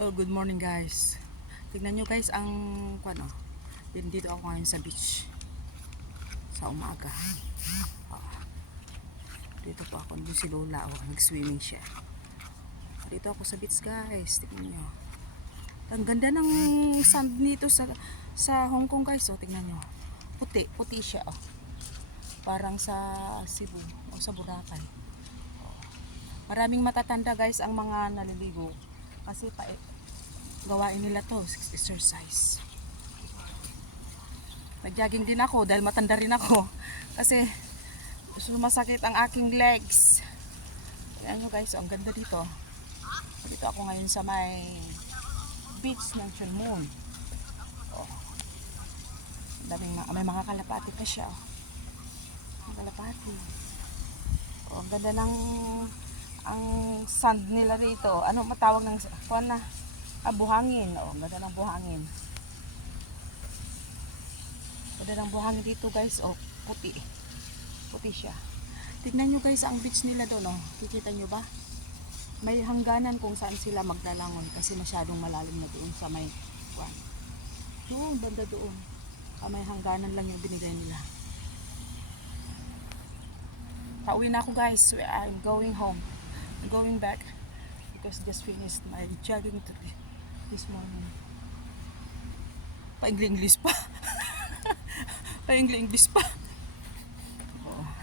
Oh, good morning guys. Tignan nyo guys ang dito ako ngayon sa beach sa umaga. Dito po ako, doon si Lola, nag-swimming siya. Dito ako sa beach guys, tignan nyo. Ang ganda ng sand nito sa Hong Kong guys, tignan nyo. Puti siya Parang sa Cebu o sa Boracay. Maraming matatanda guys ang mga naliligo kasi gawain nila to, exercise. Nag-jogging din ako dahil matanda rin ako kasi sumasakit ang aking legs. Ayan nyo guys, ang ganda dito. Dito ako ngayon sa may beach ng Chunmun. May mga kalapati pa siya. Mga kalapati. Ang ganda ng ang sand nila rito. Ano matawag ng buhangin. Ang ganda ng buhangin. Ganda ng buhangin dito guys. Puti. Puti siya. Tignan nyo guys ang beach nila doon. Kikita nyo ba? May hangganan kung saan sila maglalangon kasi masyadong malalim na doon sa may doon, banda doon. May hangganan lang yung binigay nila. Pauwi na ako guys. I'm going home. I'm going back because just finished my jogging this morning. Pa-English pa. Pa-English pa.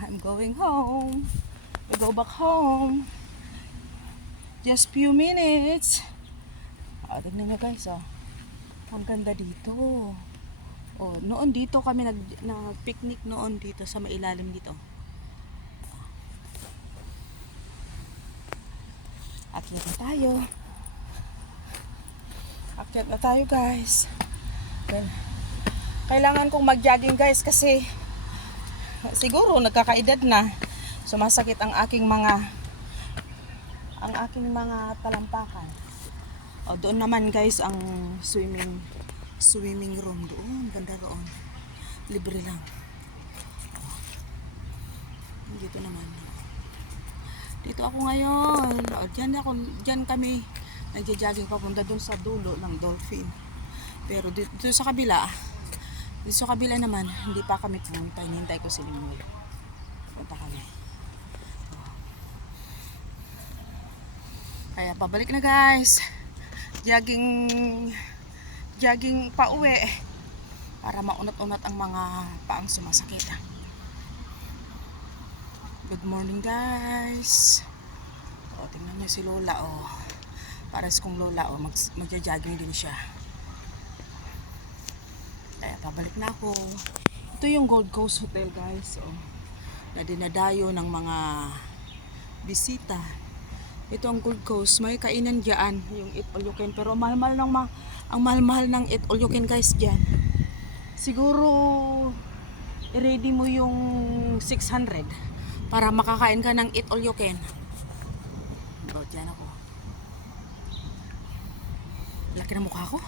I'm going home. We go back home. Just few minutes. Tignan nyo guys. Ang ganda dito. Noon dito kami nag-picnic noon dito sa mailalim dito. Akyat na tayo. Akyat na tayo guys. Kailangan kong mag-jogging guys kasi siguro nagkakaedad na. Sumasakit ang aking mga talampakan. Doon naman guys ang swimming room doon. Ganda roon. Libre lang. Dito naman. Dito ako ngayon. Diyan kami nagja-jogging papunta doon sa dulo ng dolphin. Pero dito sa kabila naman, hindi pa kami pumunta. Hinihintay ko si Lingwoy. Punta kami. Kaya pabalik na guys. Jogging pa uwi para maunat-unat ang mga paang sumasakit. Good morning guys. Tingnan niyo si Lola Pares kong Lola magja-jogging din siya. Kaya pabalik na ako. Ito yung Gold Coast Hotel guys. Na dinadayo ng mga bisita. Ito ang Gold Coast. May kainan diyan, yung eat all you can, pero ang mahal-mahal ng eat all you can guys diyan. Siguro i-ready mo yung 600 para makakain ka ng eat all you can. Diyan ako. Laki na mukha ko.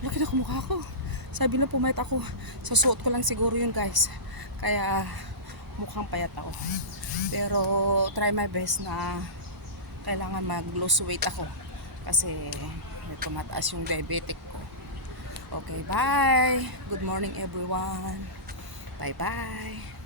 Laki na mukha ko. Sabi na pumayat ako. Sa suot ko lang siguro yun guys. Kaya mukhang payat ako. Pero try my best na kailangan mag-lose weight ako. Kasi tumataas yung diabetic ko. Okay, bye. Good morning everyone. Bye-bye.